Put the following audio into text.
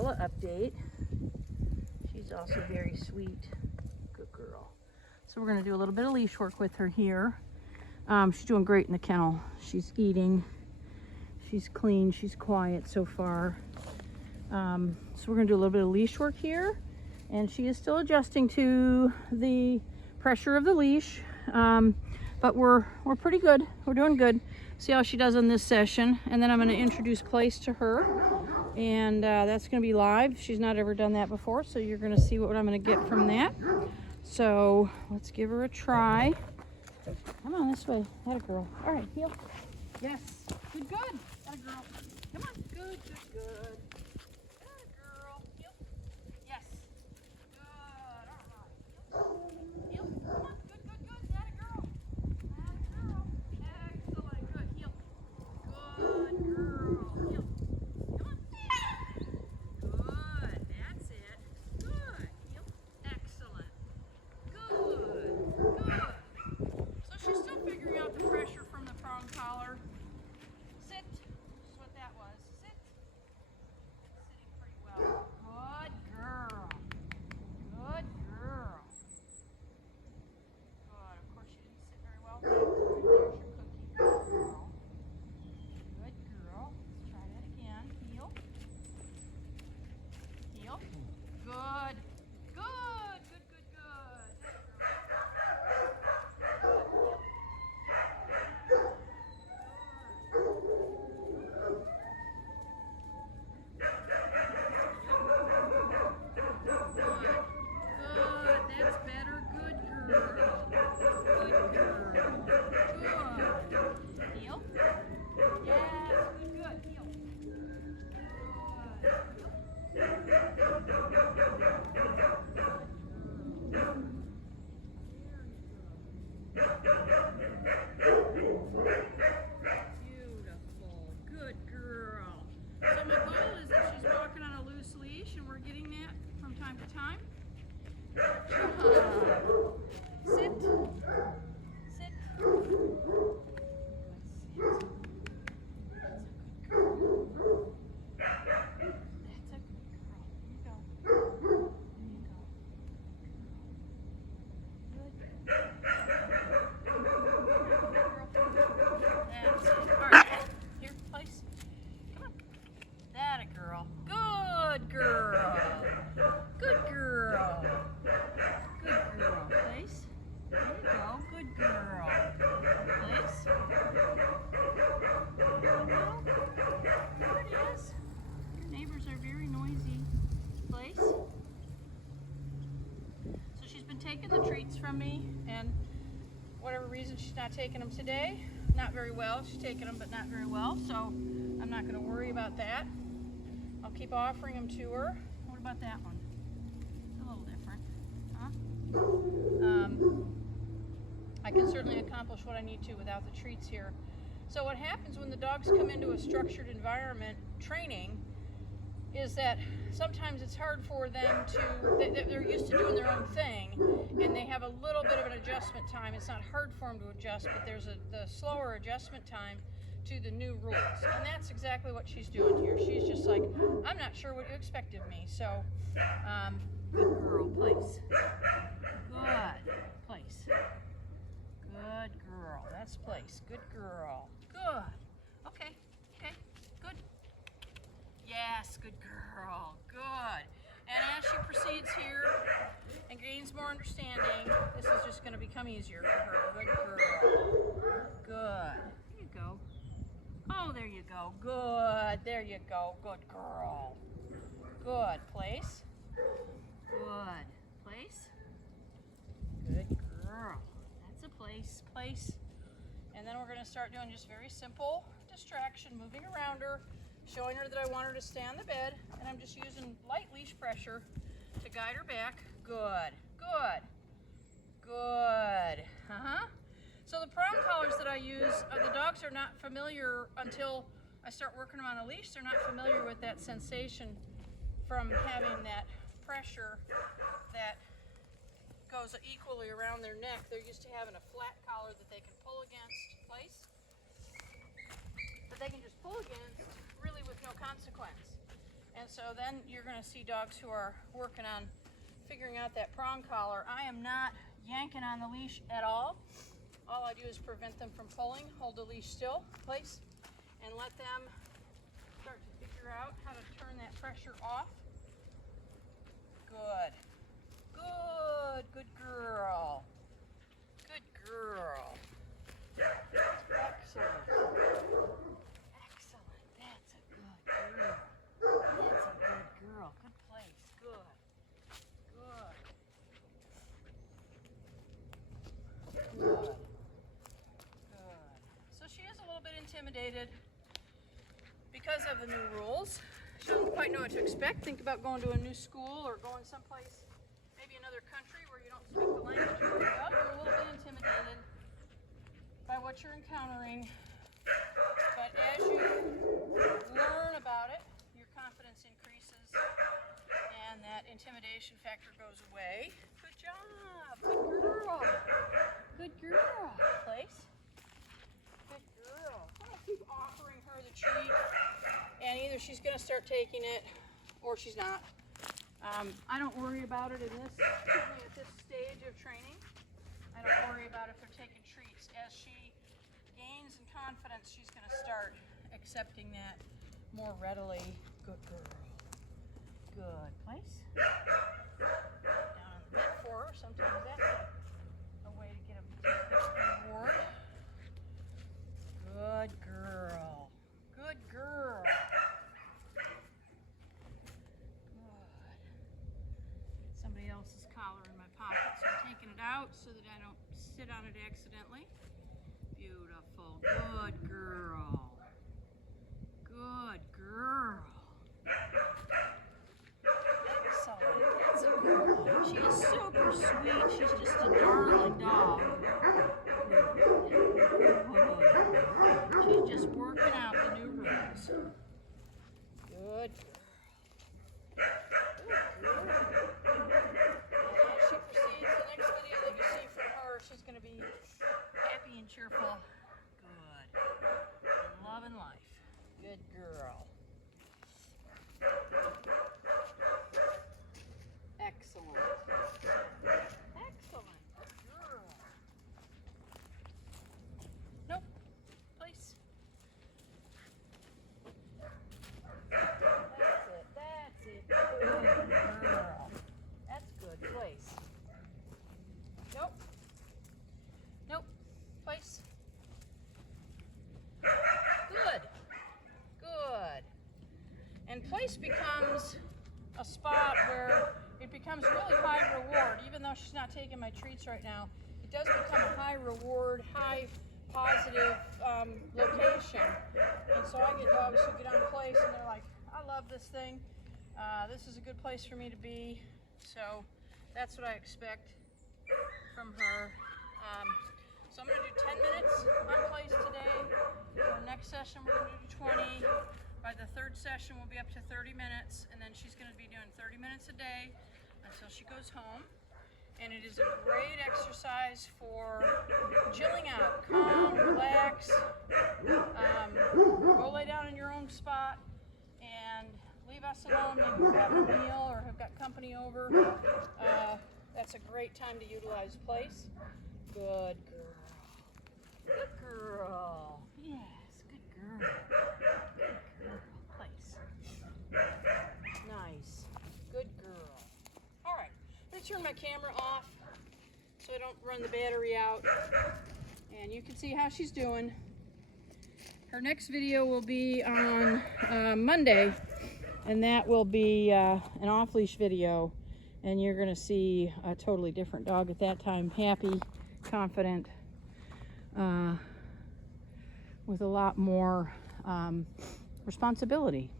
Bella update. She's also very sweet. Good girl. So we're going to do a little bit of leash work with her here. She's doing great in the kennel. She's eating. She's clean. She's quiet so far. So we're going to do a little bit of leash work here. And she is still adjusting to the pressure of the leash. But we're pretty good. We're doing good. See how she does in this session. And then I'm going to introduce Place to her. And that's going to be live. She's not ever done that before. So you're going to see what I'm going to get from that. So let's give her a try. Come on this way. That a girl. All right, heel. Yes. Good, good. That a girl. Come on. Good, good, good. That a girl. Heel. Yes. Good. All right. Heel. Heel. Come on. Good, good, good. That a girl. That a girl. Excellent. Good. Heel. Good girl. Heel. Come on. Good. That's it. Good. Heel. Excellent. Good. Good. So she's still figuring out the pressure from the prong collar. Sit. That's what that was. Sit. Sitting pretty well. Good girl. Good girl. Good. Of course, she didn't sit very well. There's your cookie. Good girl. Good girl. Let's try that again. Heel. Heel. Good. Good. Good, good, good. Good. That's better. Good girl. Good girl. Good. Heel. Yes. Good, good. Heel. Beautiful. Good girl. So my goal is that she's walking on a loose leash, and we're getting that from time to time. Sit. Sit. That's a good girl. There you go. There you go. Good. That's it. All right. Here, Place. Come on. That a girl. Good girl. Good girl. Good girl. Place. There you go. Good girl. Place. There you go. There it is. Your neighbors are very noisy. Place. So she's been taking the treats from me, and whatever reason she's not taking them today. Not very well. She's taking them, but not very well. So I'm not going to worry about that. I'll keep offering them to her. What about that one? It's a little different, huh? I can certainly accomplish what I need to without the treats here. So what happens when the dogs come into a structured environment training is that sometimes it's hard for them to, they're used to doing their own thing, and they have a little bit of an adjustment time. It's not hard for them to adjust, but there's the slower adjustment time to the new rules. And that's exactly what she's doing here. She's just like, I'm not sure what you expect of me. So, good girl, Place. Good. Place. Good girl. That's Place. Good girl. Good. Okay. Okay. Good. Yes, good girl. Good. And as she proceeds here and gains more understanding, this is just going to become easier for her. Good girl. Good. There you go. Oh, there you go. Good. There you go. Good girl. Good. Place. Good. Place. Good girl. That's a Place. Place. And then we're going to start doing just very simple distraction, moving around her, showing her that I want her to stay on the bed, and I'm just using light leash pressure to guide her back. Good. Good. Good. So the prong collars that I use, the dogs are not familiar until I start working them on a leash. They're not familiar with that sensation from having that pressure that goes equally around their neck. They're used to having a flat collar that they can pull against. Place. That they can just pull against really with no consequence. And so So then you're going to see dogs who are working on figuring out that prong collar. I am not yanking on the leash at all. All I do is prevent them from pulling. Hold the leash still, place, and let them start to figure out how to turn that pressure off. Good. Good. Good girl. Good girl. Excellent. Excellent. That's a good girl. That's a good girl. Good place. Good. Good. Good. Good. So she is a little bit intimidated because of the new rules. She doesn't quite know what to expect. Think about going to a new school or going someplace, maybe another country where you don't speak the language growing up. You're a little bit intimidated by what you're encountering. But as you learn about it, your confidence increases and that intimidation factor goes away. Good job. Good girl. Good girl. Place. Good girl. I'm going to keep offering her the treat, and either she's going to start taking it or she's not. I don't worry about it certainly at this stage of training. I don't worry about if they're taking treats. As she gains in confidence, she's going to start accepting that more readily. Good girl. Good. Place. Down on the bed for her. Sometimes that's a way to get them to take that reward. Good girl. Good girl. Somebody else's collar in my pocket, so I'm taking it out so that I don't sit on it accidentally. Beautiful. Good girl. Good girl. Excellent. That's a good one. She is super sweet. She's just a darling dog. Good. She's just working out the new rules. Good girl. She's going to be happy and cheerful. Good. And love and life. Good girl. Excellent. Excellent. Good girl. Nope. Place. That's it. Good girl. That's good. Place. Nope. Nope. Place. Good. Good. And place becomes a spot where it becomes really high reward. Even though she's not taking my treats right now, it does become a high reward, high positive location. And so I get dogs who get on place and they're like, I love this thing. This is a good place for me to be. So that's what I expect from her. So I'm going to do 10 minutes on place today. For next session, we're going to do 20. By the third session, we'll be up to 30 minutes, and then she's going to be doing 30 minutes a day until she goes home. And it is a great exercise for chilling out. Calm, relax, go lay down in your own spot, and leave us alone. Maybe we're having a meal or have got company over. That's a great time to utilize place. Good girl. Good girl. Yes, good girl. Good girl. Place. Nice. Good girl. All right. I'm going to turn my camera off so I don't run the battery out. And you can see how she's doing. Her next video will be on Monday, and that will be an off-leash video. And you're going to see a totally different dog at that time. Happy, confident, with a lot more responsibility.